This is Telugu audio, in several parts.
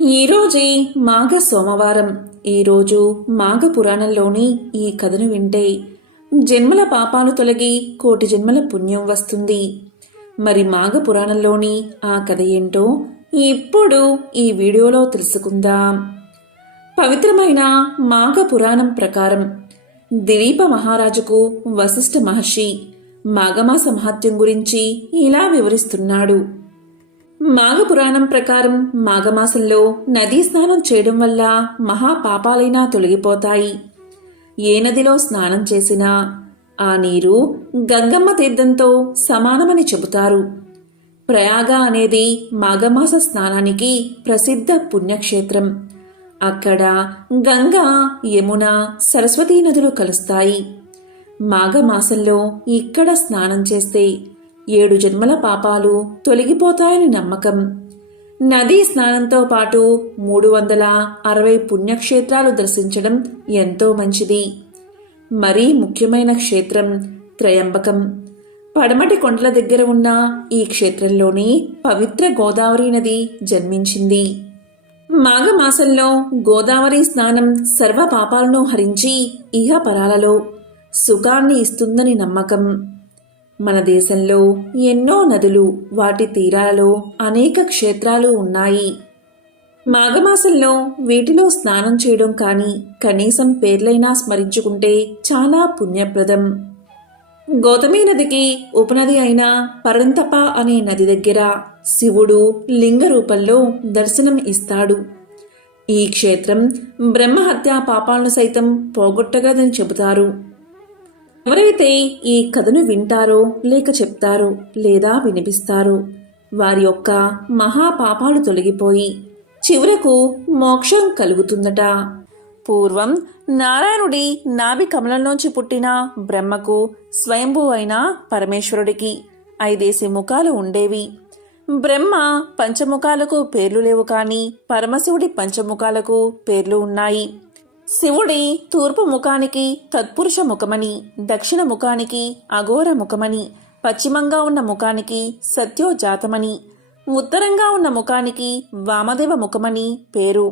ఈరోజే మాఘ సోమవారం. ఈరోజు మాఘ పురాణంలోని ఈ కథను వింటే జన్మల పాపాలు తొలగి కోటి జన్మల పుణ్యం వస్తుంది. మరి మాఘ పురాణంలోని ఆ కథ ఏంటో ఇప్పుడు ఈ వీడియోలో తెలుసుకుందాం. పవిత్రమైన మాఘ పురాణం ప్రకారం దిలీప మహారాజుకు వశిష్ఠ మహర్షి మాఘమాస మహత్యం గురించి ఇలా వివరిస్తున్నాడు. మాఘపురాణం ప్రకారం మాఘమాసంలో నదీ స్నానం చేయడం వల్ల మహాపాపాలైనా తొలగిపోతాయి. ఏ నదిలో స్నానం చేసినా ఆ నీరు గంగమ్మ తీర్థంతో సమానమని చెబుతారు. ప్రయాగ అనేది మాఘమాస స్నానానికి ప్రసిద్ధ పుణ్యక్షేత్రం. అక్కడ గంగా, యమున, సరస్వతీ నదులు కలుస్తాయి. మాఘమాసంలో ఇక్కడ స్నానం చేస్తే 7 జన్మల పాపాలు తొలగిపోతాయని నమ్మకం. నదీ స్నానంతో పాటు 360 పుణ్యక్షేత్రాలు దర్శించడం ఎంతో మంచిది. మరీ ముఖ్యమైన క్షేత్రం త్రయంబకం. పడమటి కొండల దగ్గర ఉన్న ఈ క్షేత్రంలోని పవిత్ర గోదావరి నది జన్మించింది. మాఘమాసంలో గోదావరి స్నానం సర్వ పాపాలను హరించి ఇహపరాలలో సుఖాన్ని ఇస్తుందని నమ్మకం. మన దేశంలో ఎన్నో నదులు, వాటి తీరాలలో అనేక క్షేత్రాలు ఉన్నాయి. మాఘమాసంలో వీటిలో స్నానం చేయడం కానీ కనీసం పేర్లైనా స్మరించుకుంటే చాలా పుణ్యప్రదం. గౌతమి నదికి ఉపనది అయిన పరంతప అనే నది దగ్గర శివుడు లింగ రూపంలో దర్శనం ఇస్తాడు. ఈ క్షేత్రం బ్రహ్మహత్యా పాపాలను సైతం పోగొట్టగలదని చెబుతారు. ఎవరైతే ఈ కథను వింటారో, లేక చెప్తారో, లేదా వినిపిస్తారో వారి యొక్క మహాపాపాలు తొలగిపోయి చివరకు మోక్షం కలుగుతుందట. పూర్వం నారాయణుడి నాభి కమలంలోంచి పుట్టిన బ్రహ్మకు స్వయంభూ అయిన పరమేశ్వరుడికి 5 ముఖాలు ఉండేవి. బ్రహ్మ పంచముఖాలకు పేర్లు లేవు, కానీ పరమశివుడి పంచముఖాలకు పేర్లు ఉన్నాయి. శివుడి తూర్పు ముఖానికి తత్పురుష ముఖమని, దక్షిణ ముఖానికి అఘోర ముఖమని, పశ్చిమంగా ఉన్న ముఖానికి సత్యోజాతమని, ఉత్తరంగా ఉన్న ముఖానికి వామదేవ ముఖమని పేరు,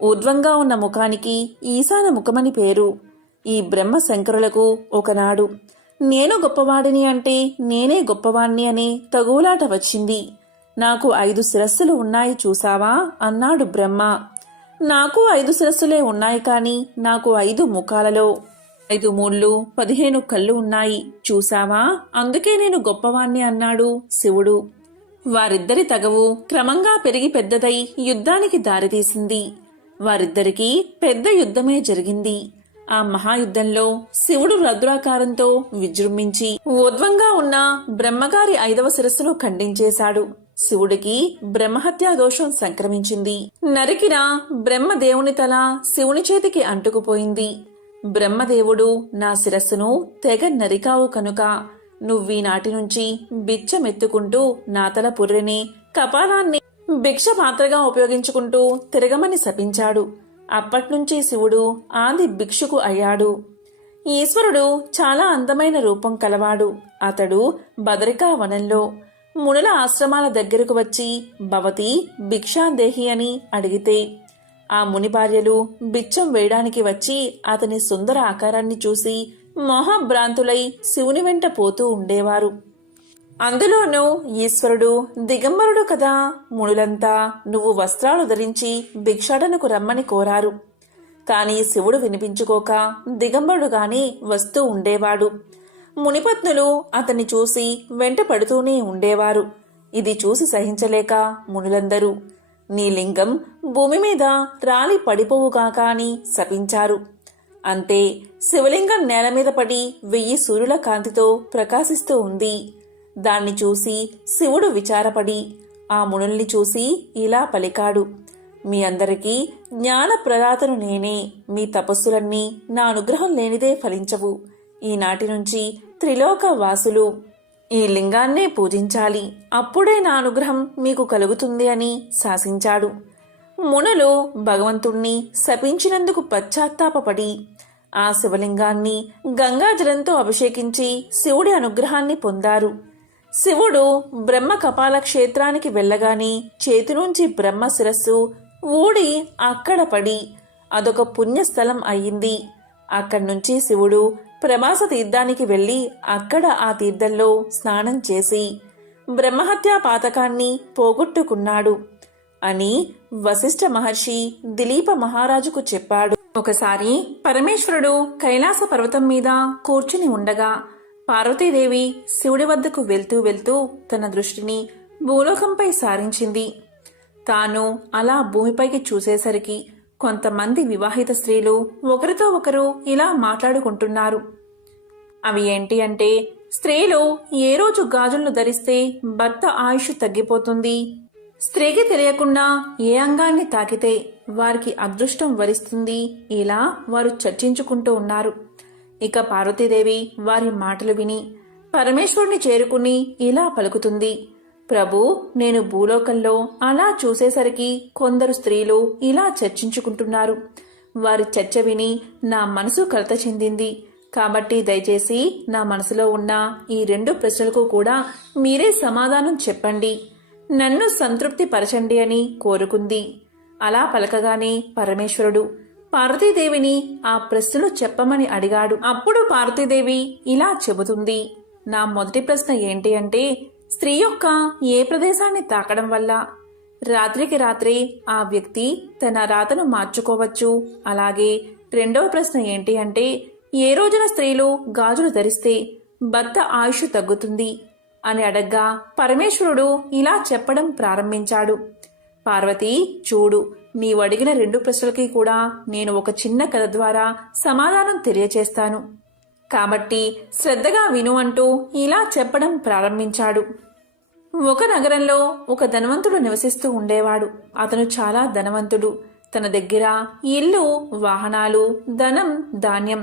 ఊర్ధ్వంగా ఉన్న ముఖానికి ఈశాన ముఖమని పేరు. ఈ బ్రహ్మ శంకరులకు ఒకనాడు నేను గొప్పవాడిని అంటే నేనే గొప్పవాణ్ణి అనే తగులాట వచ్చింది. నాకు 5 శిరస్సులు ఉన్నాయి చూసావా అన్నాడు బ్రహ్మ. నాకు 5 శిరస్సులే ఉన్నాయి, కానీ నాకు 5 ముఖాలలో 5 మూళ్ళు 15 కళ్ళు ఉన్నాయి చూసావా, అందుకే నేను గొప్పవాణ్ణి అన్నాడు శివుడు. వారిద్దరి తగవు క్రమంగా పెరిగి పెద్దదై యుద్ధానికి దారితీసింది. వారిద్దరికీ పెద్ద యుద్ధమే జరిగింది. ఆ మహాయుద్ధంలో శివుడు రుద్రాకారంతో విజృంభించి ఊర్ధ్వంగా ఉన్న బ్రహ్మగారి 5వ శిరస్సును ఖండించేశాడు. శివుడికి బ్రహ్మహత్యా దోషం సంక్రమించింది. నరికిన బ్రహ్మదేవుని తల శివుని చేతికి అంటుకుపోయింది. బ్రహ్మదేవుడు, నా శిరస్సును తెగ నరికావు కనుక నువ్వీనాటి నుంచి బిచ్చమెత్తుకుంటూ నా తల పుర్రెని, కపాలాన్ని భిక్ష పాత్రగా ఉపయోగించుకుంటూ తిరగమని శపించాడు. అప్పట్నుంచి శివుడు ఆది భిక్షుకు అయ్యాడు. ఈశ్వరుడు చాలా అందమైన రూపం కలవాడు. అతడు బదరికా వనంలో మునుల ఆశ్రమాల దగ్గరకు వచ్చి భవతి భిక్షాందేహి అని అడిగితే ఆ ముని భార్యలు బిచ్చం వేయడానికి వచ్చి అతని సుందర ఆకారాన్ని చూసి మోహభ్రాంతులై శివుని వెంట పోతూ ఉండేవారు. అందులోనూ ఈశ్వరుడు దిగంబరుడు కదా. మునులంతా నువ్వు వస్త్రాలు ధరించి భిక్షాటనకు రమ్మని కోరారు. కాని శివుడు వినిపించుకోక దిగంబరుడుగానే వస్తూ ఉండేవాడు. మునిపత్నులు అతన్ని చూసి వెంట పడుతూనే ఉండేవారు. ఇది చూసి సహించలేక మునులందరూ నీ లింగం భూమి మీద రాలి పడిపోవుగాక అని శపించారు. అంతే శివలింగం నేల మీద పడి 1000 సూర్యుల కాంతితో ప్రకాశిస్తూ ఉంది. దాన్ని చూసి శివుడు విచారపడి ఆ మునుల్ని చూసి ఇలా పలికాడు, మీ అందరికీ జ్ఞాన ప్రదాతను నేనే. మీ తపస్సులన్నీ నా అనుగ్రహం లేనిదే ఫలించవు. ఈనాటి నుంచి త్రిలోక వాసులు ఈ లింగాన్నే పూజించాలి, అప్పుడే నా అనుగ్రహం మీకు కలుగుతుంది అని శాసించాడు. మునులు భగవంతుణ్ణి శపించినందుకు పశ్చాత్తాపపడి ఆ శివలింగాన్ని గంగాజలంతో అభిషేకించి శివుడి అనుగ్రహాన్ని పొందారు. శివుడు బ్రహ్మ కపాల క్షేత్రానికి వెళ్ళగానే చేతి నుంచి బ్రహ్మ శిరస్సు ఊడి అక్కడ పడి అదొక పుణ్యస్థలం అయ్యింది. అక్కడి నుంచి శివుడు ప్రభాస తీర్థానికి వెళ్ళి అక్కడ ఆ తీర్థంలో స్నానం చేసి బ్రహ్మహత్యా పాతకాన్ని పోగొట్టుకున్నాడు అని వశిష్ఠ మహర్షి దిలీప మహారాజుకు చెప్పాడు. ఒకసారి పరమేశ్వరుడు కైలాస పర్వతం మీద కూర్చుని ఉండగా పార్వతీదేవి శివుడి వద్దకు వెళ్తూ వెళ్తూ తన దృష్టిని భూలోకంపై సారించింది. తాను అలా భూమిపైకి చూసేసరికి కొంతమంది వివాహిత స్త్రీలు ఒకరితో ఒకరు ఇలా మాట్లాడుకుంటున్నారు. అవి ఏంటి అంటే, స్త్రీలు ఏ రోజు గాజులను ధరిస్తే భర్త ఆయుష్ తగ్గిపోతుంది, స్త్రీకి తెలియకుండా ఏ అంగాన్ని తాకితే వారికి అదృష్టం వరిస్తుంది, ఇలా వారు చర్చించుకుంటూ ఉన్నారు. ఇక పార్వతీదేవి వారి మాటలు విని పరమేశ్వరుని చేరుకుని ఇలా పలుకుతుంది. ప్రభు, నేను భూలోకంలో అలా చూసేసరికి కొందరు స్త్రీలు ఇలా చర్చించుకుంటున్నారు. వారి చర్చ విని నా మనసు కలత చెందింది. కాబట్టి దయచేసి నా మనసులో ఉన్న ఈ 2 ప్రశ్నలకు కూడా మీరే సమాధానం చెప్పండి, నన్ను సంతృప్తి పరచండి అని కోరుకుంది. అలా పలకగానే పరమేశ్వరుడు పార్వతీదేవిని ఆ ప్రశ్నలు చెప్పమని అడిగాడు. అప్పుడు పార్వతీదేవి ఇలా చెబుతుంది. నా మొదటి ప్రశ్న ఏంటి అంటే, స్త్రీ యొక్క ఏ ప్రదేశాన్ని తాకడం వల్ల రాత్రికి రాత్రే ఆ వ్యక్తి తన రాతను మార్చుకోవచ్చు. అలాగే రెండవ ప్రశ్న ఏంటి అంటే, ఏ రోజున స్త్రీలు గాజులు ధరిస్తే భర్త ఆయుష్ తగ్గుతుంది అని అడగ్గా పరమేశ్వరుడు ఇలా చెప్పడం ప్రారంభించాడు. పార్వతి, చూడు, నీవు అడిగిన 2 ప్రశ్నలకి కూడా నేను ఒక చిన్న కథ ద్వారా సమాధానం తెలియచేస్తాను. కాబట్టి శ్రద్ధగా విను అంటూ ఇలా చెప్పడం ప్రారంభించాడు. ఒక నగరంలో ఒక ధనవంతుడు నివసిస్తూ ఉండేవాడు. అతను చాలా ధనవంతుడు. తన దగ్గర ఇల్లు, వాహనాలు, ధనం, ధాన్యం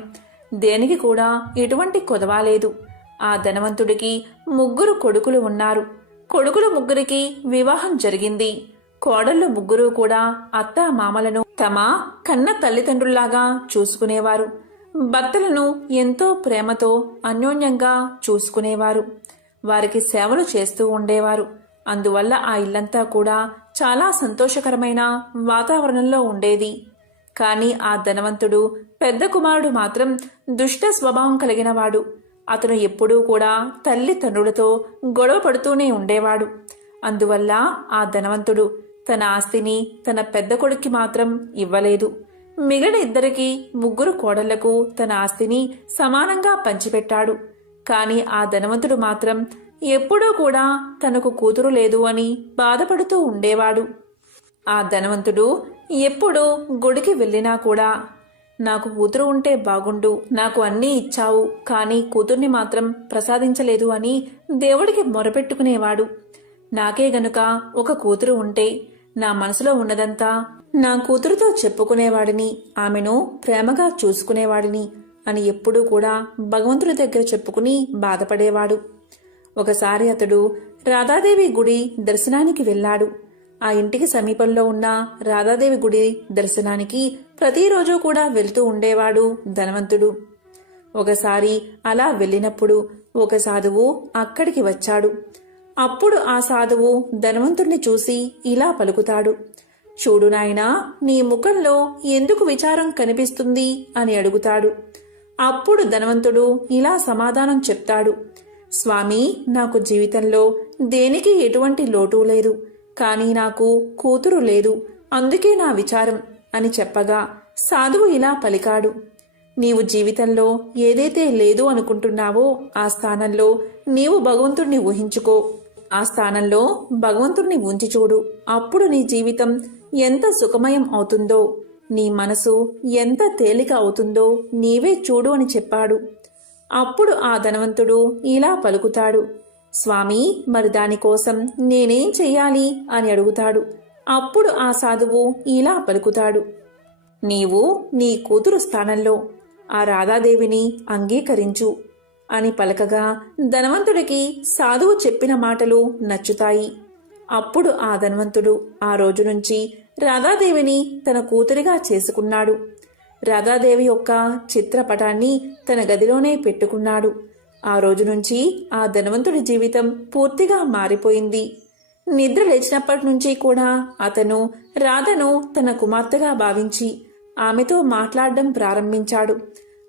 దేనికి కూడా ఎటువంటి కొదవాలేదు. ఆ ధనవంతుడికి 3 కొడుకులు ఉన్నారు. కొడుకులు 3కి వివాహం జరిగింది. కోడళ్లు 3 కూడా అత్త మామలను తమ కన్న తల్లిదండ్రుల్లాగా చూసుకునేవారు. భర్తలను ఎంతో ప్రేమతో అన్యోన్యంగా చూసుకునేవారు. వారికి సేవలు చేస్తూ ఉండేవారు. అందువల్ల ఆ ఇల్లంతా కూడా చాలా సంతోషకరమైన వాతావరణంలో ఉండేది. కాని ఆ ధనవంతుడు పెద్ద కుమారుడు మాత్రం దుష్ట స్వభావం కలిగినవాడు. అతను ఎప్పుడూ కూడా తల్లిదండ్రులతో గొడవ పడుతూనే ఉండేవాడు. అందువల్ల ఆ ధనవంతుడు తన ఆస్తిని తన పెద్ద కొడుక్కి మాత్రం ఇవ్వలేదు. మిగిలిన 2కి 3 కోడళ్లకు తన ఆస్తిని సమానంగా పంచిపెట్టాడు. కాని ఆ ధనవంతుడు మాత్రం ఎప్పుడూ కూడా తనకు కూతురు లేదు అని బాధపడుతూ ఉండేవాడు. ఆ ధనవంతుడు ఎప్పుడు గుడికి వెళ్ళినా కూడా, నాకు కూతురు ఉంటే బాగుండు, నాకు అన్నీ ఇచ్చావు, కానీ కూతుర్ని మాత్రం ప్రసాదించలేదు అని దేవుడికి మొరపెట్టుకునేవాడు. నాకే గనుక ఒక కూతురు ఉంటే నా మనసులో ఉన్నదంతా నా కూతురుతో చెప్పుకునేవాడిని, ఆమెను ప్రేమగా చూసుకునేవాడిని అని ఎప్పుడూ కూడా భగవంతుడి దగ్గర చెప్పుకుని బాధపడేవాడు. ఒకసారి అతడు రాధాదేవి గుడి దర్శనానికి వెళ్ళాడు. ఆ ఇంటికి సమీపంలో ఉన్న రాధాదేవి గుడి దర్శనానికి ప్రతిరోజు కూడా వెళ్తూ ఉండేవాడు ధనవంతుడు. ఒకసారి అలా వెళ్ళినప్పుడు ఒక సాధువు అక్కడికి వచ్చాడు. అప్పుడు ఆ సాధువు ధనవంతుణ్ణి చూసి ఇలా పలుకుతాడు. చూడు నాయనా, నీ ముఖంలో ఎందుకు విచారం కనిపిస్తుంది అని అడుగుతాడు. అప్పుడు ధనవంతుడు ఇలా సమాధానం చెప్తాడు. స్వామి, నాకు జీవితంలో దేనికి ఎటువంటి లోటు లేదు, కానీ నాకు కూతురు లేదు, అందుకే నా విచారం అని చెప్పగా సాధువు ఇలా పలికాడు. నీవు జీవితంలో ఏదైతే లేదు అనుకుంటున్నావో ఆ స్థానంలో నీవు భగవంతుణ్ణి ఊహించుకో. ఆ స్థానంలో భగవంతుణ్ణి ఉంచి చూడు. అప్పుడు నీ జీవితం ఎంత సుఖమయం అవుతుందో, నీ మనసు ఎంత తేలిక అవుతుందో నీవే చూడు అని చెప్పాడు. అప్పుడు ఆ ధనవంతుడు ఇలా పలుకుతాడు. స్వామి, మరి దానికోసం నేనేం చెయ్యాలి అని అడుగుతాడు. అప్పుడు ఆ సాధువు ఇలా పలుకుతాడు. నీవు నీ కూతురు స్థానంలో ఆ రాధాదేవిని అంగీకరించు అని పలకగా ధనవంతుడికి సాధువు చెప్పిన మాటలు నచ్చుతాయి. అప్పుడు ఆ ధనవంతుడు ఆ రోజు నుంచి రాధాదేవిని తన కూతురిగా చేసుకున్నాడు. రాధాదేవి యొక్క చిత్రపటాన్ని తన గదిలోనే పెట్టుకున్నాడు. ఆ రోజు నుంచి ఆ ధనవంతుడి జీవితం పూర్తిగా మారిపోయింది. నిద్ర లేచినప్పటి నుంచి కూడా అతను రాధను తన కుమార్తెగా భావించి ఆమెతో మాట్లాడడం ప్రారంభించాడు.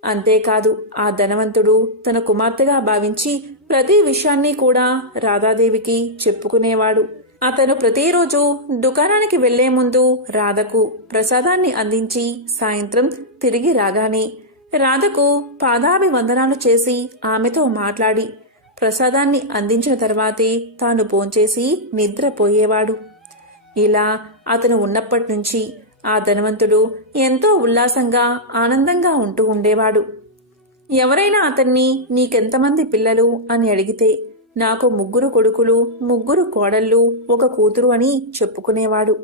అంతేకాదు ఆ ధనవంతుడు తన కుమార్తెగా భావించి ప్రతి విషయాన్ని కూడా రాధాదేవికి చెప్పుకునేవాడు. అతను ప్రతిరోజు దుకాణానికి వెళ్లే ముందు రాధకు ప్రసాదాన్ని అందించి సాయంత్రం తిరిగి రాగానే రాధకు పాదాభివందనాలు చేసి ఆమెతో మాట్లాడి ప్రసాదాన్ని అందించిన తర్వాతే తాను భోంచేసి నిద్రపోయేవాడు. ఇలా అతను ఉన్నప్పటి నుంచి ఆ ధనవంతుడు ఎంతో ఉల్లాసంగా ఆనందంగా ఉంటూ ఉండేవాడు. ఎవరైనా అతన్ని నీకెంతమంది పిల్లలు అని అడిగితే నాకు 3 కొడుకులు 3 కోడళ్ళు 1 కూతురు అని చెప్పుకునేవాడు.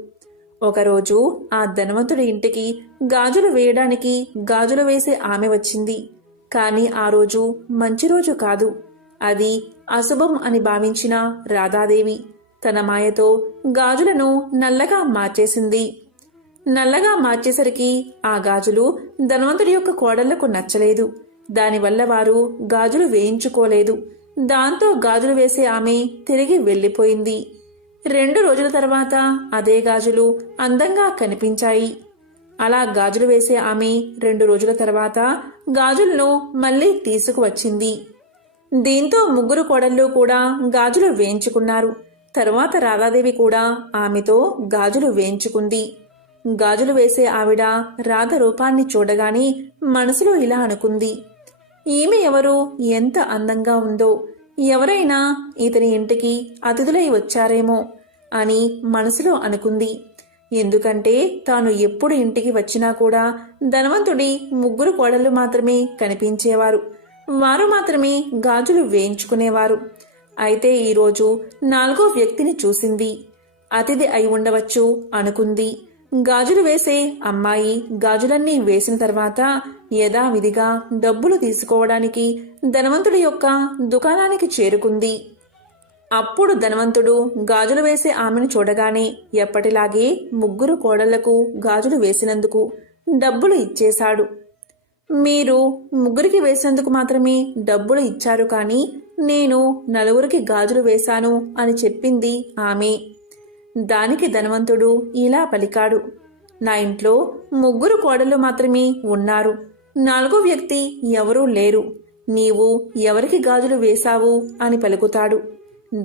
ఒకరోజు ఆ ధనవంతుడి ఇంటికి గాజులు వేయడానికి గాజులు వేసే ఆమె వచ్చింది. కాని ఆ రోజు మంచి రోజు కాదు. అది అశుభం అని భావించిన రాధాదేవి తన మాయతో గాజులను నల్లగా మార్చేసింది. నల్లగా మార్చేసరికి ఆ గాజులు ధనవంతుడి యొక్క కోడళ్లకు నచ్చలేదు. దానివల్ల వారు గాజులు వేయించుకోలేదు. దాంతో గాజులు వేసే ఆమె తిరిగి వెళ్లిపోయింది. 2 రోజుల తర్వాత అదే గాజులు అందంగా కనిపించాయి. అలా గాజులు వేసే ఆమె 2 రోజుల తర్వాత గాజులను మళ్లీ తీసుకువచ్చింది. దీంతో 3 కోడళ్ళు కూడా గాజులు వేయించుకున్నారు. తరువాత రాధాదేవి కూడా ఆమెతో గాజులు వేయించుకుంది. గాజులు వేసే ఆవిడ రాధ రూపాన్ని చూడగానే మనసులో ఇలా అనుకుంది, ఈమె ఎవరు, ఎంత అందంగా ఉందో, ఎవరైనా ఇతని ఇంటికి అతిథులై వచ్చారేమో అని మనసులో అనుకుంది. ఎందుకంటే తాను ఎప్పుడు ఇంటికి వచ్చినా కూడా ధనవంతుడి 3 కోడళ్ళు మాత్రమే కనిపించేవారు. వారు మాత్రమే గాజులు వేయించుకునేవారు. అయితే ఈరోజు 4వ వ్యక్తిని చూసింది. అతిథి అయి ఉండవచ్చు అనుకుంది. గాజులు వేసే అమ్మాయి గాజులన్నీ వేసిన తర్వాత యథావిధిగా డబ్బులు తీసుకోవడానికి ధనవంతుడి యొక్క దుకాణానికి చేరుకుంది. అప్పుడు ధనవంతుడు గాజులు వేసే ఆమెను చూడగానే ఎప్పటిలాగే 3 కోడళ్లకు గాజులు వేసినందుకు డబ్బులు ఇచ్చేశాడు. మీరు 3కి వేసినందుకు మాత్రమే డబ్బులు ఇచ్చారు, కానీ నేను 4కి గాజులు వేశాను అని చెప్పింది ఆమె. దానికి ధనవంతుడు ఇలా పలికాడు, నా ఇంట్లో 3 కోడళ్ళు మాత్రమే ఉన్నారు. 4వ వ్యక్తి ఎవరూ లేరు. నీవు ఎవరికి గాజులు వేశావు అని పలుకుతాడు.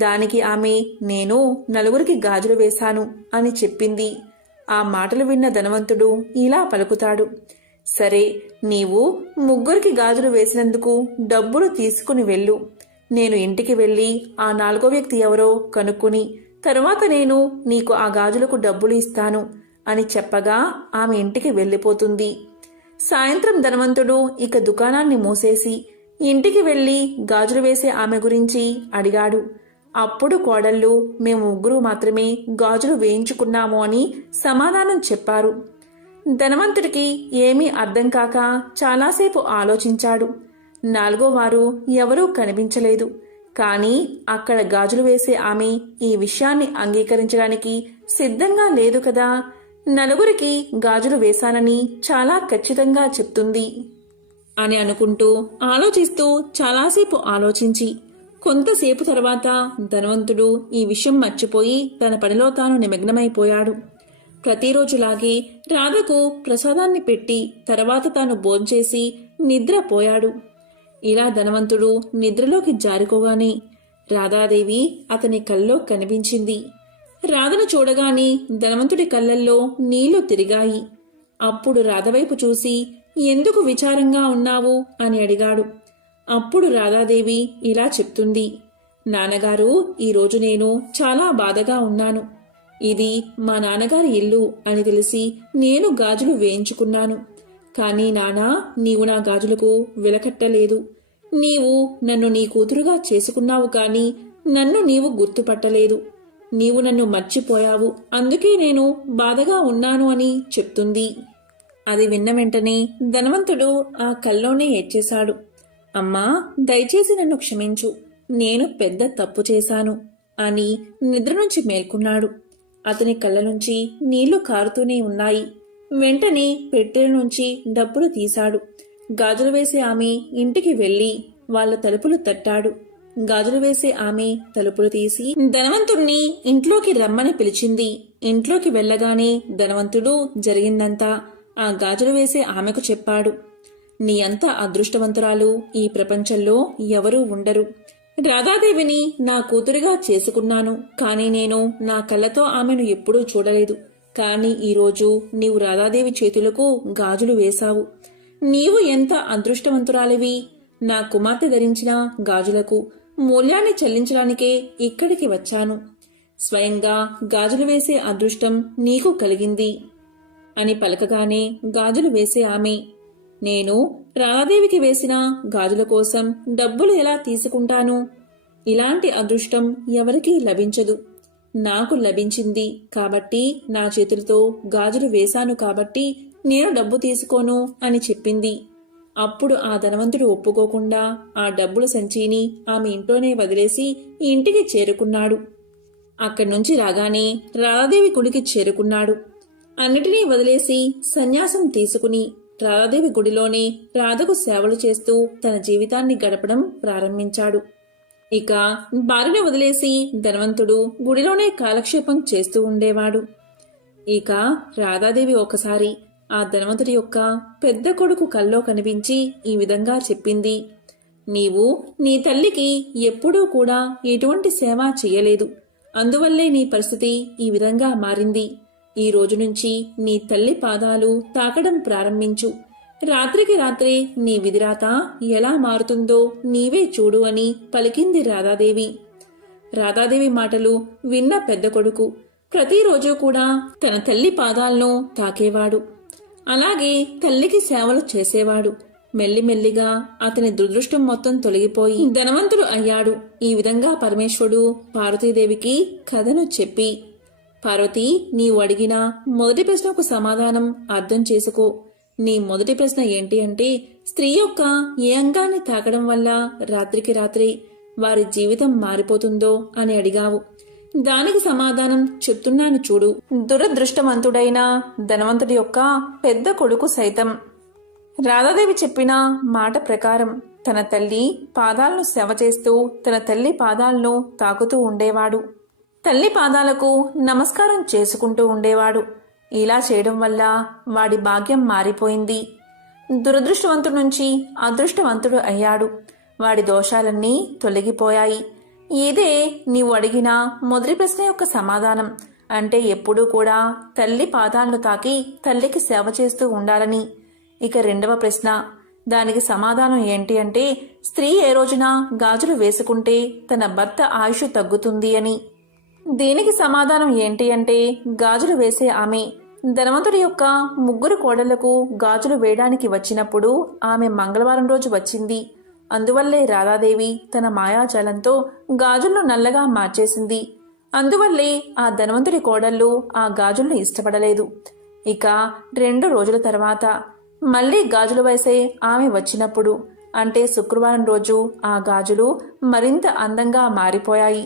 దానికి ఆమె నేను 4కి గాజులు వేశాను అని చెప్పింది. ఆ మాటలు విన్న ధనవంతుడు ఇలా పలుకుతాడు, సరే, నీవు 3కి గాజులు వేసినందుకు డబ్బులు తీసుకుని వెళ్ళు. నేను ఇంటికి వెళ్ళి ఆ 4వ వ్యక్తి ఎవరో కనుక్కుని తరువాత నేను నీకు ఆ గాజులకు డబ్బులు ఇస్తాను అని చెప్పగా ఆమె ఇంటికి వెళ్ళిపోతుంది. సాయంత్రం ధనవంతుడు ఇక దుకాణాన్ని మూసేసి ఇంటికి వెళ్ళి గాజులు వేసే ఆమె గురించి అడిగాడు. అప్పుడు కోడళ్ళు మేము 3 మాత్రమే గాజులు వేయించుకున్నాము అని సమాధానం చెప్పారు. ధనవంతుడికి ఏమీ అర్థం కాక చాలాసేపు ఆలోచించాడు. 4వ వారు ఎవరూ కనిపించలేదు. కానీ అక్కడ గాజులు వేసే ఆమె ఈ విషయాన్ని అంగీకరించడానికి సిద్ధంగా లేదు కదా. 4కి గాజులు వేశానని చాలా ఖచ్చితంగా చెప్తుంది అని అనుకుంటూ ఆలోచిస్తూ చాలాసేపు ఆలోచించి కొంతసేపు తర్వాత ధనవంతుడు ఈ విషయం మర్చిపోయి తన పనిలో తాను నిమగ్నమైపోయాడు. ప్రతిరోజులాగే రాధకు ప్రసాదాన్ని పెట్టి తర్వాత తాను భోంచేసి నిద్రపోయాడు. ఇలా ధనవంతుడు నిద్రలోకి జారుకోగానే రాధాదేవి అతని కల్లో కనిపించింది. రాధను చూడగానే ధనవంతుడి కళ్ళల్లో నీళ్లు తిరిగాయి. అప్పుడు రాధవైపు చూసి ఎందుకు విచారంగా ఉన్నావు అని అడిగాడు. అప్పుడు రాధాదేవి ఇలా చెప్తుంది, నాన్నగారు, ఈరోజు నేను చాలా బాధగా ఉన్నాను. ఇది మా నాన్నగారి ఇల్లు అని తెలిసి నేను గాజులు వేయించుకున్నాను. కానీ నానా, నీవు నా గాజులకు వెలకట్టలేదు. నీవు నన్ను నీ కూతురుగా చేసుకున్నావు, కానీ నన్ను నీవు గుర్తుపట్టలేదు. నీవు నన్ను మర్చిపోయావు, అందుకే నేను బాధగా ఉన్నాను అని చెప్తుంది. అది విన్న వెంటనే ధనవంతుడు ఆ కల్లోనే ఏడ్చేశాడు. అమ్మా, దయచేసి నన్ను క్షమించు, నేను పెద్ద తప్పు చేశాను అని నిద్ర నుంచి మేల్కొన్నాడు. అతని కళ్ళ నుంచి నీళ్లు కారుతూనే ఉన్నాయి. వెంటనే పెట్టెల నుంచి డబ్బులు తీశాడు. గాజులు వేసే ఆమె ఇంటికి వెళ్లి వాళ్ళ తలుపులు తట్టాడు. గాజులు వేసే ఆమె తలుపులు తీసి ధనవంతుణ్ణి ఇంట్లోకి రమ్మని పిలిచింది. ఇంట్లోకి వెళ్ళగానే ధనవంతుడు జరిగిందంతా ఆ గాజులు వేసే ఆమెకు చెప్పాడు. నీ అంత అదృష్టవంతురాలు ఈ ప్రపంచంలో ఎవరూ ఉండరు. రాధాదేవిని నా కూతురిగా చేసుకున్నాను, కానీ నేను నా కళ్ళతో ఆమెను ఎప్పుడూ చూడలేదు. కాని ఈరోజు నీవు రాధాదేవి చేతులకు గాజులు వేశావు. నీవు ఎంత అదృష్టవంతురాలివి. నా కుమార్తె ధరించిన గాజులకు మూల్యాన్ని చెల్లించడానికే ఇక్కడికి వచ్చాను. స్వయంగా గాజులు వేసే అదృష్టం నీకు కలిగింది అని పలకగానే గాజులు వేసే ఆమె, నేను రాధాదేవికి వేసిన గాజుల కోసం డబ్బులు ఎలా తీసుకుంటాను? ఇలాంటి అదృష్టం ఎవరికీ లభించదు. నాకు లభించింది కాబట్టి నా చేతులతో గాజులు వేశాను కాబట్టి నేను డబ్బు తీసుకోను అని చెప్పింది. అప్పుడు ఆ ధనవంతుడు ఒప్పుకోకుండా ఆ డబ్బుల సంచిని ఆమె ఇంట్లోనే వదిలేసి ఇంటికి చేరుకున్నాడు. అక్కడి నుంచి రాగానే రాధాదేవి గుడికి చేరుకున్నాడు. అన్నిటినీ వదిలేసి సన్యాసం తీసుకుని రాధాదేవి గుడిలోనే రాధకు సేవలు చేస్తూ తన జీవితాన్ని గడపడం ప్రారంభించాడు. ఇక భార్యను వదిలేసి ధనవంతుడు గుడిలోనే కాలక్షేపం చేస్తూ ఉండేవాడు. ఇక రాధాదేవి ఒకసారి ఆ ధనవంతుడి యొక్క పెద్ద కొడుకు కల్లో కనిపించి ఈ విధంగా చెప్పింది, నీవు నీ తల్లికి ఎప్పుడూ కూడా ఎటువంటి సేవ చెయ్యలేదు. అందువల్లే నీ పరిస్థితి ఈ విధంగా మారింది. ఈ రోజు నుంచి నీ తల్లి పాదాలు తాకడం ప్రారంభించు. రాత్రికి రాత్రే నీ విధిరాత ఎలా మారుతుందో నీవే చూడు అని పలికింది రాధాదేవి. రాధాదేవి మాటలు విన్న పెద్ద కొడుకు ప్రతిరోజు కూడా తన తల్లి పాదాలను తాకేవాడు. అలాగే తల్లికి సేవలు చేసేవాడు. మెల్లిమెల్లిగా అతని దురదృష్టం మొత్తం తొలగిపోయి ధనవంతుడు అయ్యాడు. ఈ విధంగా పరమేశ్వరుడు పార్వతీదేవికి కథను చెప్పి, పార్వతి, నీవు అడిగిన మొదటి ప్రశ్నకు సమాధానం అర్థం చేసుకో. నీ మొదటి ప్రశ్న ఏంటి అంటే, స్త్రీ యొక్క ఏ అంగాన్ని తాకడం వల్ల రాత్రికి రాత్రి వారి జీవితం మారిపోతుందో అని అడిగావు. దానికి సమాధానం చెప్తున్నాను చూడు. దురదృష్టవంతుడైన ధనవంతుడి యొక్క పెద్ద కొడుకు సైతం రాధాదేవి చెప్పిన మాట ప్రకారం తన తల్లి పాదాలను సేవ చేస్తూ తన తల్లి పాదాలను తాకుతూ ఉండేవాడు. తల్లి పాదాలకు నమస్కారం చేసుకుంటూ ఉండేవాడు. ఇలా చేయడం వల్ల వాడి భాగ్యం మారిపోయింది. దురదృష్టవంతుడి నుంచి అదృష్టవంతుడు అయ్యాడు. వాడి దోషాలన్నీ తొలగిపోయాయి. ఇదే నీవు అడిగిన మొదటి ప్రశ్న యొక్క సమాధానం. అంటే ఎప్పుడూ కూడా తల్లి పాదాలను తాకి తల్లికి సేవ చేస్తూ ఉండాలని. ఇక రెండవ ప్రశ్న, దానికి సమాధానం ఏంటి అంటే, స్త్రీ ఏ రోజున గాజులు వేసుకుంటే తన భర్త ఆయుష్ తగ్గుతుంది అని. దీనికి సమాధానం ఏంటి అంటే, గాజులు వేసే ఆమె ధనవంతుడి యొక్క ముగ్గురు కోడళ్లకు గాజులు వేయడానికి వచ్చినప్పుడు ఆమె మంగళవారం రోజు వచ్చింది. అందువల్లే రాధాదేవి తన మాయాజాలంతో గాజులను నల్లగా మార్చేసింది. అందువల్లే ఆ ధనవంతుడి కోడళ్ళు ఆ గాజులను ఇష్టపడలేదు. ఇక 2 రోజుల తర్వాత మళ్లీ గాజులు వేసే ఆమె వచ్చినప్పుడు, అంటే శుక్రవారం రోజు ఆ గాజులు మరింత అందంగా మారిపోయాయి.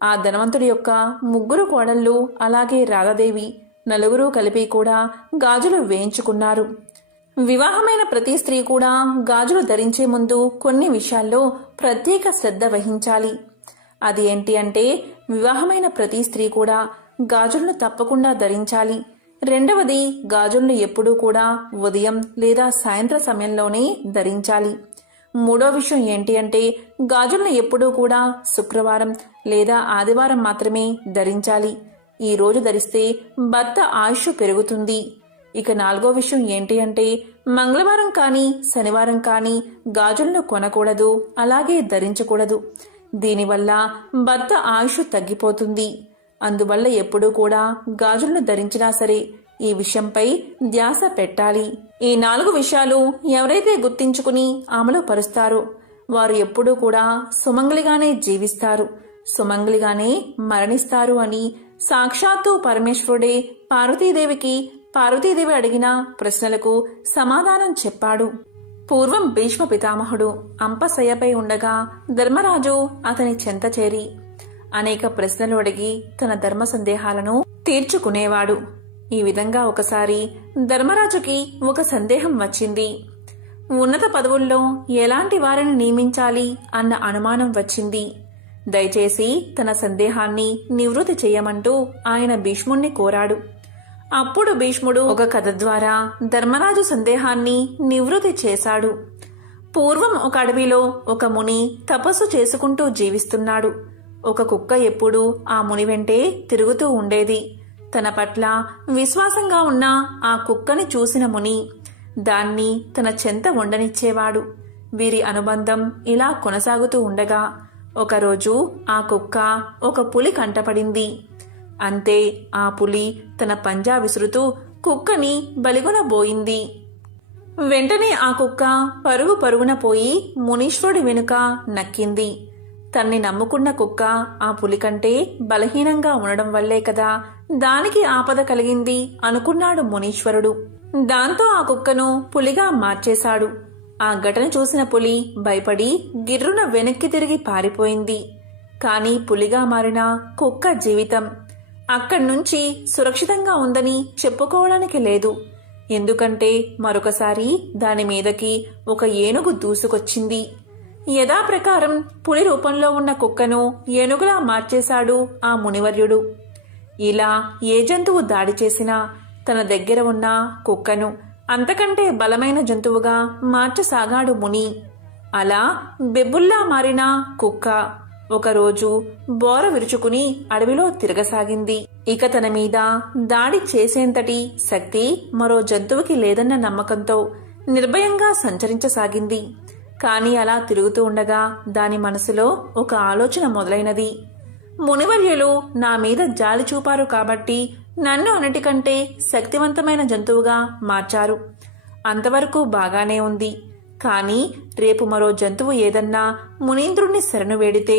ఆ ధనవంతుడి యొక్క ముగ్గురు కోడళ్ళు అలాగే రాధాదేవి నలుగురు కలిపి కూడా గాజులు వేయించుకున్నారు. వివాహమైన ప్రతి స్త్రీ కూడా గాజులు ధరించే ముందు కొన్ని విషయాల్లో ప్రత్యేక శ్రద్ధ వహించాలి. అది ఏంటి అంటే, వివాహమైన ప్రతి స్త్రీ కూడా గాజులను తప్పకుండా ధరించాలి. రెండవది, గాజులను ఎప్పుడూ కూడా ఉదయం లేదా సాయంత్ర సమయంలోనే ధరించాలి. మూడో విషయం ఏంటి అంటే, గాజులను ఎప్పుడూ కూడా శుక్రవారం లేదా ఆదివారం మాత్రమే ధరించాలి. ఈ రోజు ధరిస్తే భర్త ఆయుష్ పెరుగుతుంది. ఇక 4వ విషయం ఏంటి అంటే, మంగళవారం కానీ శనివారం కానీ గాజులను కొనకూడదు, అలాగే ధరించకూడదు. దీనివల్ల భర్త ఆయుష్ తగ్గిపోతుంది. అందువల్ల ఎప్పుడూ కూడా గాజులను ధరించినా సరే ఈ విషయంపై ధ్యాస పెట్టాలి. ఈ 4 విషయాలు ఎవరైతే గుర్తించుకుని అమలు పరుస్తారో వారు ఎప్పుడూ కూడా సుమంగళిగానే జీవిస్తారు, సుమంగళిగానే మరణిస్తారు అని సాక్షాత్తు పరమేశ్వరుడే పార్వతీదేవి అడిగిన ప్రశ్నలకు సమాధానం చెప్పాడు. పూర్వం భీష్మ పితామహుడు అంపశయ్యపై ఉండగా ధర్మరాజు అతని చెంత చేరి అనేక ప్రశ్నలు అడిగి తన ధర్మ సందేహాలను తీర్చుకునేవాడు. ఈ విధంగా ఒకసారి ధర్మరాజుకి ఒక సందేహం వచ్చింది. ఉన్నత పదవుల్లో ఎలాంటి వారిని నియమించాలి అన్న అనుమానం వచ్చింది. దయచేసి తన సందేహాన్ని నివృత్తి చేయమంటూ ఆయన భీష్ముణ్ణి కోరాడు. అప్పుడు భీష్ముడు ఒక కథ ద్వారా ధర్మరాజు సందేహాన్ని నివృత్తి చేశాడు. పూర్వం ఒక అడవిలో ఒక ముని తపస్సు చేసుకుంటూ జీవిస్తున్నాడు. ఒక కుక్క ఎప్పుడూ ఆ ముని వెంటే తిరుగుతూ ఉండేది. తన పట్ల విశ్వాసంగా ఉన్న ఆ కుక్కని చూసిన ముని దాన్ని తన చెంత ఉండనిచ్చేవాడు. వీరి అనుబంధం ఇలా కొనసాగుతూ ఉండగా ఒకరోజు ఆ కుక్క ఒక పులి కంటపడింది. అంతే, ఆ పులి తన పంజా విసురుతూ కుక్కని బలిగొనబోయింది. వెంటనే ఆ కుక్క పరుగు పరుగున పోయి మునీశ్వరుడి వెనుక నక్కింది. తన్ని నమ్ముకున్న కుక్క ఆ పులి కంటే బలహీనంగా ఉండడం వల్లే కదా దానికి ఆపద కలిగింది అనుకున్నాడు మునీశ్వరుడు. దాంతో ఆ కుక్కను పులిగా మార్చేశాడు. ఆ ఘటన చూసిన పులి భయపడి గిర్రున వెనక్కి తిరిగి పారిపోయింది. కాని పులిగా మారిన కుక్క జీవితం అక్కడ్నుంచి సురక్షితంగా ఉందని చెప్పుకోవడానికి లేదు. ఎందుకంటే మరొకసారి దాని మీదకి ఒక ఏనుగు దూసుకొచ్చింది. యథాప్రకారం పులి రూపంలో ఉన్న కుక్కను ఏనుగులా మార్చేశాడు ఆ మునివర్యుడు. ఇలా ఏ జంతువు దాడి చేసినా తన దగ్గర ఉన్న కుక్కను అంతకంటే బలమైన జంతువుగా మార్చసాగాడు ముని. అలా బెబ్బుల్లా మారిన కుక్క ఒకరోజు బోర విరుచుకుని అడవిలో తిరగసాగింది. ఇక తన మీద దాడి చేసేంతటి శక్తి మరో జంతువుకి లేదన్న నమ్మకంతో నిర్భయంగా సంచరించసాగింది. కాని అలా తిరుగుతూ ఉండగా దాని మనసులో ఒక ఆలోచన మొదలైనది. మునివర్యులు నా మీద జాలి చూపారు కాబట్టి నన్ను అన్నిటికంటే శక్తివంతమైన జంతువుగా మార్చారు. అంతవరకు బాగానే ఉంది. కాని రేపు మరో జంతువు ఏదన్నా మునీంద్రుణ్ణి శరణు వేడితే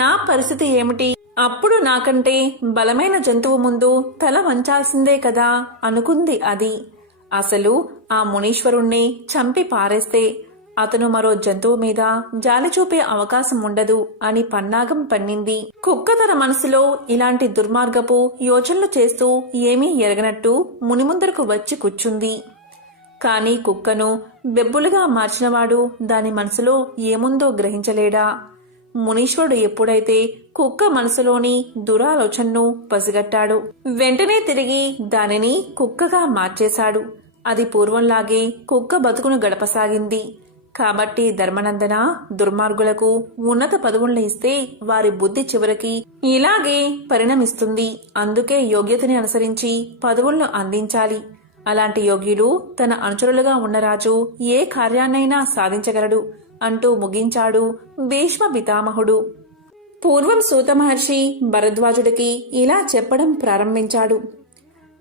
నా పరిస్థితి ఏమిటి? అప్పుడు నాకంటే బలమైన జంతువు ముందు తల వంచాల్సిందే కదా అనుకుంది అది. అసలు ఆ మునీశ్వరుణ్ణి చంపి పారేస్తే అతను మరో జంతువు మీద జాలి చూపే అవకాశం ఉండదు అని పన్నాగం పన్నింది. కుక్క తన మనసులో ఇలాంటి దుర్మార్గపు యోచనలు చేస్తూ ఏమీ ఎరగనట్టు ముని ముందరకు వచ్చి కూర్చుంది. కాని కుక్కను బెబ్బులుగా మార్చినవాడు దాని మనసులో ఏముందో గ్రహించలేడా? మునీశ్వరుడు ఎప్పుడైతే కుక్క మనసులోని దురాలోచనను పసిగట్టాడు, వెంటనే తిరిగి దానిని కుక్కగా మార్చేశాడు. అది పూర్వంలాగే కుక్క బతుకును గడపసాగింది. కాబట్టి ధర్మనందన, దుర్మార్గులకు ఉన్నత పదవులను ఇస్తే వారి బుద్ధి చివరికి ఇలాగే పరిణమిస్తుంది. అందుకే యోగ్యతని అనుసరించి పదవులను అందించాలి. అలాంటి యోగ్యులు తన అనుచరులుగా ఉన్న రాజు ఏ కార్యాన్నైనా సాధించగలడు అంటూ ముగించాడు భీష్మ పితామహుడు. పూర్వం సూత మహర్షి భరద్వాజుడికి ఇలా చెప్పడం ప్రారంభించాడు.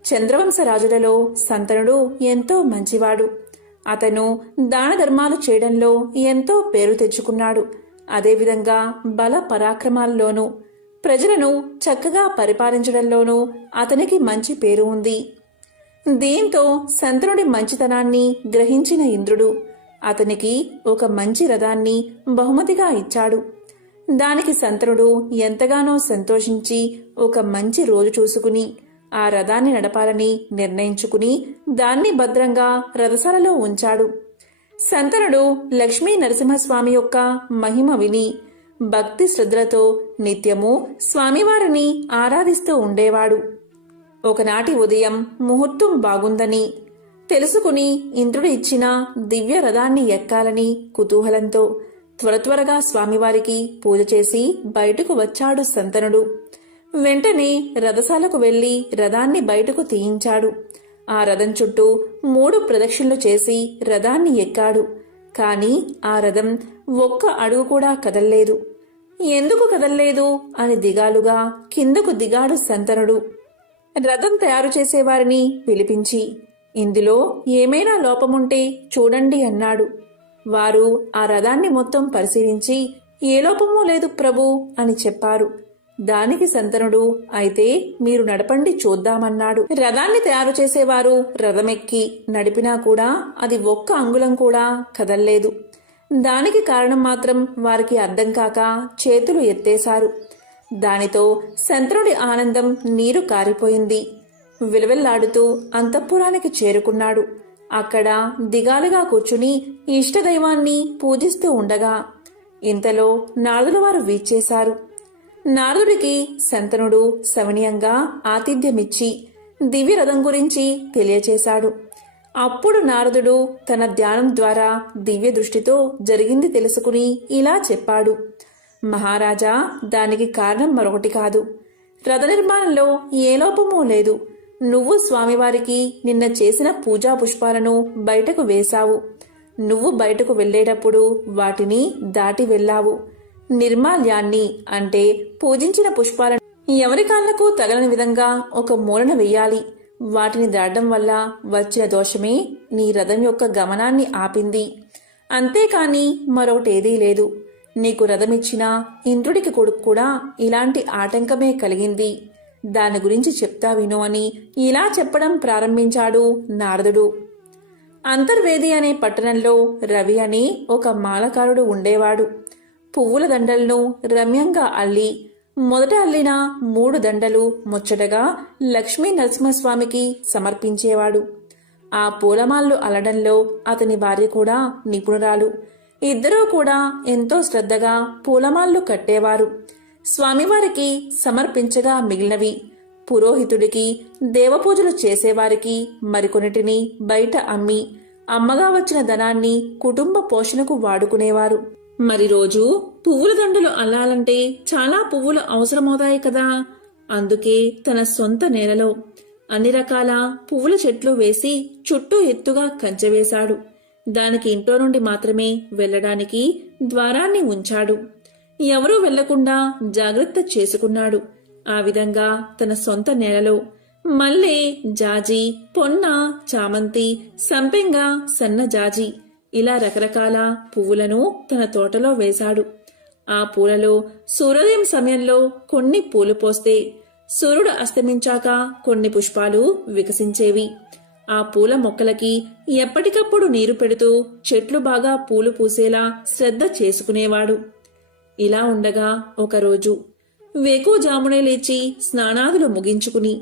చంద్రవంశ రాజులలో సంతనుడు ఎంతో మంచివాడు. అతను దాన ధర్మాలు చేయడంలో ఎంతో పేరు తెచ్చుకున్నాడు. అదేవిధంగా బల పరాక్రమాల్లోనూ ప్రజలను చక్కగా పరిపాలించడంలోనూ అతనికి మంచి పేరు ఉంది. దీంతో సంతనుడి మంచితనాన్ని గ్రహించిన ఇంద్రుడు అతనికి ఒక మంచి రథాన్ని బహుమతిగా ఇచ్చాడు. దానికి సంతనుడు ఎంతగానో సంతోషించి ఒక మంచి రోజు చూసుకుని ఆ రథాన్ని నడపాలని నిర్ణయించుకుని దాన్ని భద్రంగా రథశాలలో ఉంచాడు. సంతనుడు లక్ష్మీ నరసింహస్వామి యొక్క మహిమ విని భక్తి శ్రద్ధలతో నిత్యము స్వామివారిని ఆరాధిస్తూ ఉండేవాడు. ఒకనాటి ఉదయం ముహూర్తం బాగుందని తెలుసుకుని ఇంద్రుడు ఇచ్చిన దివ్య రథాన్ని ఎక్కాలని కుతూహలంతో త్వరగా స్వామివారికి పూజ చేసి బయటకు వచ్చాడు సంతనుడు. వెంటనే రథశాలకు వెళ్లి రథాన్ని బయటకు తీయించాడు. ఆ రథం చుట్టూ 3 ప్రదక్షిణలు చేసి రథాన్ని ఎక్కాడు. కాని ఆ రథం ఒక్క అడుగు కూడా కదల్లేదు. ఎందుకు కదల్లేదు అని దిగాలుగా కిందకు దిగాడు సంతనుడు. రథం తయారు చేసేవారిని పిలిపించి ఇందులో ఏమైనా లోపముంటే చూడండి అన్నాడు. వారు ఆ రథాన్ని మొత్తం పరిశీలించి ఏ లోపమూ లేదు ప్రభు అని చెప్పారు. దానికి సంతనుడు అయితే మీరు నడపండి చూద్దామన్నాడు. రథాన్ని తయారు చేసేవారు రథమెక్కి నడిపినా కూడా అది ఒక్క అంగుళం కూడా కదల్లేదు. దానికి కారణం మాత్రం వారికి అర్థం కాక చేతులు ఎత్తేశారు. దానితో సంతనుడి ఆనందం నీరు కారిపోయింది. విలవిల్లాడుతూ అంతఃపురానికి చేరుకున్నాడు. అక్కడ దిగాలుగా కూర్చుని ఇష్టదైవాన్ని పూజిస్తూ ఉండగా ఇంతలో నారదుల వారు వీచేశారు. నారదుడికి శంతనుడు సవినయంగా ఆతిథ్యమిచ్చి దివ్యరథం గురించి తెలియచేశాడు. అప్పుడు నారదుడు తన ధ్యానం ద్వారా దివ్య దృష్టితో జరిగింది తెలుసుకుని ఇలా చెప్పాడు. మహారాజా, దానికి కారణం మరొకటి కాదు. రథ నిర్మాణంలో ఏ లోపమూ లేదు. నువ్వు స్వామివారికి నిన్న చేసిన పూజా పుష్పాలను బయటకు వేశావు. నువ్వు బయటకు వెళ్లేటప్పుడు వాటిని దాటి వెళ్ళావు. నిర్మాల్యాన్ని అంటే పూజించిన పుష్పాలను ఎవరి కాళ్లకు తగలని విధంగా ఒక మూలన వెయ్యాలి. వాటిని దాటడం వల్ల వచ్చిన దోషమే నీ రథం యొక్క గమనాన్ని ఆపింది. అంతేకాని మరొకటేదీ లేదు. నీకు రథమిచ్చిన ఇంద్రుడికి కొడుకు కూడా ఇలాంటి ఆటంకమే కలిగింది. దాని గురించి చెప్తా విను అని ఇలా చెప్పడం ప్రారంభించాడు నారదుడు. అంతర్వేది అనే పట్టణంలో రవి అని ఒక మాలకారుడు ఉండేవాడు. పువ్వుల దండలను రమ్యంగా అల్లి మొదట అల్లిన 3 దండలు ముచ్చటగా లక్ష్మీ నరసింహస్వామికి సమర్పించేవాడు. ఆ పూలమాలలు అల్లడంలో అతని భార్య కూడా నిపుణురాలు. ఇద్దరూ కూడా ఎంతో శ్రద్ధగా పూలమాలలు కట్టేవారు. స్వామివారికి సమర్పించగా మిగిలినవి పురోహితుడికి, దేవపూజలు చేసేవారికి మరికొన్నిటిని బయట అమ్మి అమ్మగా వచ్చిన ధనాన్ని కుటుంబ పోషణకు వాడుకునేవారు. మరి రోజు పువ్వుల దండలు అల్లాలంటే చాలా పువ్వులు అవసరమవుతాయి కదా. అందుకే తన సొంత నేలలో అన్ని రకాల పువ్వుల చెట్లు వేసి చుట్టూ ఎత్తుగా కంచె వేశాడు. దానికి ఇంట్లో నుండి మాత్రమే వెళ్లడానికి ద్వారాన్ని ఉంచాడు. ఎవరూ వెళ్లకుండా జాగ్రత్త చేసుకున్నాడు. ఆ విధంగా తన సొంత నేలలో మల్లె, జాజి, పొన్న, చామంతి, సంపెంగ, సన్నజాజి ఇలా రకరకాల పువ్వులను తన తోటలో వేశాడు. ఆ పూలలో సూర్యోదయం సమయంలో కొన్ని పూలు పోస్తే సూర్యుడు అస్తమించాక కొన్ని పుష్పాలు వికసించేవి. ఆ పూల మొక్కలకి ఎప్పటికప్పుడు నీరు పెడుతూ చెట్లు బాగా పూలు పూసేలా శ్రద్ధ చేసుకునేవాడు. ఇలా ఉండగా ఒకరోజు వేకువజామునే లేచి స్నానాదులు ముగించుకుని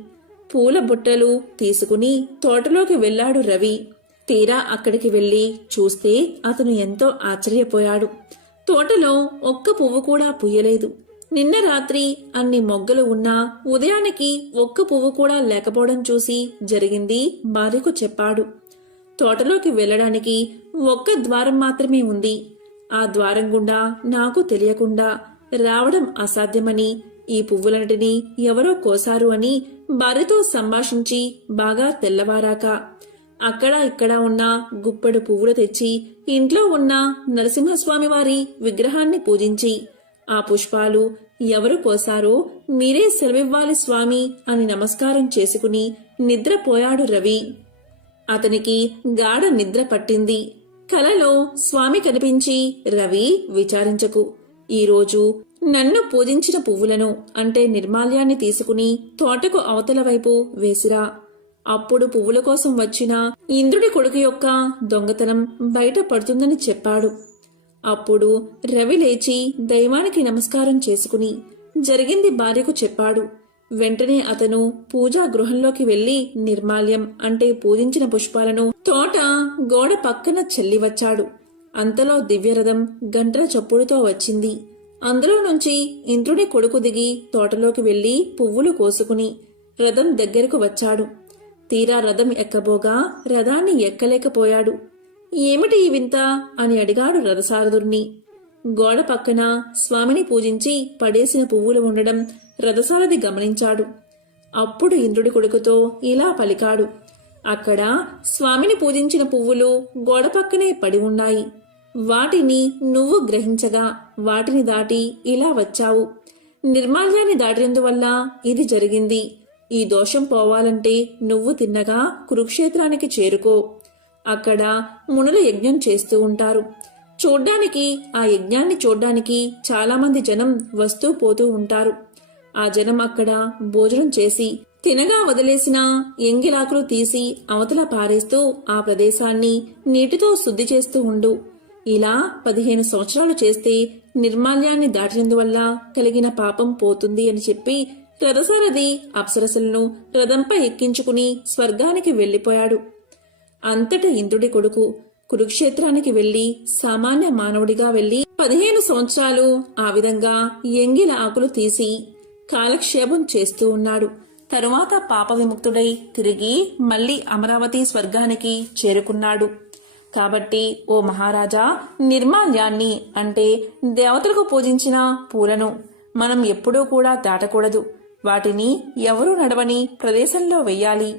పూల బుట్టలు తీసుకుని తోటలోకి వెళ్లాడు రవి. తీరా అక్కడికి వెళ్లి చూస్తే అతను ఎంతో ఆశ్చర్యపోయాడు. తోటలో ఒక్క పువ్వు కూడా పూయలేదు. నిన్న రాత్రి అన్ని మొగ్గలు ఉన్నా ఉదయానికి ఒక్క పువ్వు కూడా లేకపోవడం చూసి జరిగింది భార్యకు చెప్పాడు. తోటలోకి వెళ్లడానికి ఒక్క ద్వారం మాత్రమే ఉంది. ఆ ద్వారం గుండా నాకు తెలియకుండా రావడం అసాధ్యమని, ఈ పువ్వులన్నిటినీ ఎవరో కోసారు అని భార్యతో సంభాషించి బాగా తెల్లవారాక అక్కడ ఇక్కడ ఉన్న గుప్పెడు పువ్వులు తెచ్చి ఇంట్లో ఉన్న నరసింహస్వామి వారి విగ్రహాన్ని పూజించి ఆ పుష్పాలు ఎవరు కోసారో మీరే సెలవివ్వాలి స్వామి అని నమస్కారం చేసుకుని నిద్రపోయాడు రవి. అతనికి గాఢ నిద్ర పట్టింది. కలలో స్వామి కనిపించి, రవి, విచారించకు. ఈరోజు నన్ను పూజించిన పువ్వులను అంటే నిర్మాల్యాన్ని తీసుకుని తోటకు అవతల వైపు వేసిరా. అప్పుడు పువ్వుల కోసం వచ్చిన ఇంద్రుడి కొడుకు యొక్క దొంగతనం బయట పడుతుందని చెప్పాడు. అప్పుడు రవి లేచి దైవానికి నమస్కారం చేసుకుని జరిగింది భార్యకు చెప్పాడు. వెంటనే అతను పూజా గృహంలోకి వెళ్లి నిర్మాల్యం అంటే పూజించిన పుష్పాలను తోట గోడ పక్కన చెల్లివచ్చాడు. అంతలో దివ్యరథం గంటల చప్పుడుతో వచ్చింది. అందులో నుంచి ఇంద్రుడి కొడుకు దిగి తోటలోకి వెళ్లి పువ్వులు కోసుకుని రథం దగ్గరకు వచ్చాడు. తీరా రథం ఎక్కబోగా రథాన్ని ఎక్కలేకపోయాడు. ఏమిటి ఈ వింత అని అడిగాడు రథసారథుడిని. గోడ పక్కన స్వామిని పూజించి పడేసిన పువ్వులు ఉండడం రథసారథి గమనించాడు. అప్పుడు ఇంద్రుడి కొడుకుతో ఇలా పలికాడు. అక్కడ స్వామిని పూజించిన పువ్వులు గోడ పక్కనే పడి ఉన్నాయి. వాటిని నువ్వు గ్రహించగా వాటిని దాటి ఇలా వచ్చావు. నిర్మాల్యాన్ని దాటినందువల్ల ఇది జరిగింది. ఈ దోషం పోవాలంటే నువ్వు తిన్నగా కురుక్షేత్రానికి చేరుకో. అక్కడ మునులు యజ్ఞం చేస్తూ ఉంటారు. చూడ్డానికి ఆ యజ్ఞాన్ని చూడ్డానికి చాలా మంది జనం వస్తూ పోతూ ఉంటారు. ఆ జనం అక్కడ భోజనం చేసి తినగా వదిలేసిన ఎంగిలాకులు తీసి అవతల పారేస్తూ ఆ ప్రదేశాన్ని నీటితో శుద్ధి చేస్తూ ఉండు. ఇలా 15 సంవత్సరాలు చేస్తే నిర్మాల్యాన్ని దాటినందువల్ల కలిగిన పాపం పోతుంది అని చెప్పి రథసారథి అప్సరసలను రథంపై ఎక్కించుకుని స్వర్గానికి వెళ్లిపోయాడు. అంతటా ఇంద్రుడి కొడుకు కురుక్షేత్రానికి వెళ్లి సామాన్య మానవుడిగా వెళ్లి 15 సంవత్సరాలు ఆ విధంగా ఎంగిల ఆకులు తీసి కాలక్షేపం చేస్తూ ఉన్నాడు. తరువాత పాప విముక్తుడై తిరిగి మళ్లీ అమరావతి స్వర్గానికి చేరుకున్నాడు. కాబట్టి ఓ మహారాజా, నిర్మాల్యాన్ని అంటే దేవతలకు పూజించిన పూలను మనం ఎప్పుడూ కూడా దాటకూడదు. వాటిని ఎవరూ నడవని ప్రదేశంలో వెయ్యాలి.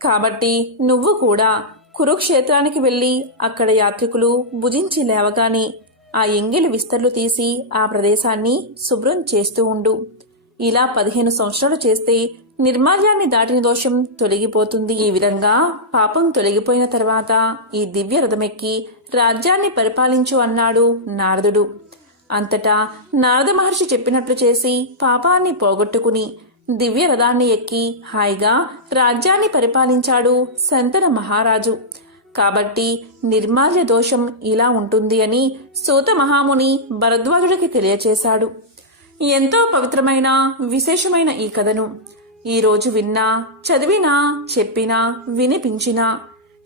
కాబట్టి నువ్వు కూడా కురుక్షేత్రానికి వెళ్లి అక్కడ యాత్రికులు భుజించి లేవగానే ఆ ఎంగిలి విస్తర్లు తీసి ఆ ప్రదేశాన్ని శుభ్రం చేస్తూ ఉండు. ఇలా 15 సంవత్సరాలు చేస్తే నిర్మాల్యాన్ని దాటిన దోషం తొలగిపోతుంది. ఈ విధంగా పాపం తొలగిపోయిన తర్వాత ఈ దివ్య రథమెక్కి రాజ్యాన్ని పరిపాలించు అన్నాడు నారదుడు. అంతటా నారద మహర్షి చెప్పినట్లు చేసి పాపాన్ని పోగొట్టుకుని దివ్య రథాన్ని ఎక్కి హాయిగా రాజ్యాన్ని పరిపాలించాడు శంతన మహారాజు. కాబట్టి నిర్మాల్య దోషం ఇలా ఉంటుంది అని సూత మహాముని భరద్వాజుడికి తెలియచేశాడు. ఎంతో పవిత్రమైన విశేషమైన ఈ కథను ఈరోజు విన్నా, చదివినా, చెప్పినా, వినిపించినా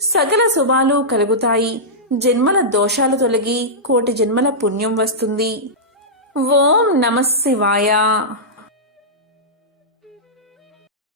సకల శుభాలు కలుగుతాయి. జన్మల దోషాలు తొలగి కోటి జన్మల పుణ్యం వస్తుంది. ఓం నమః శివాయ.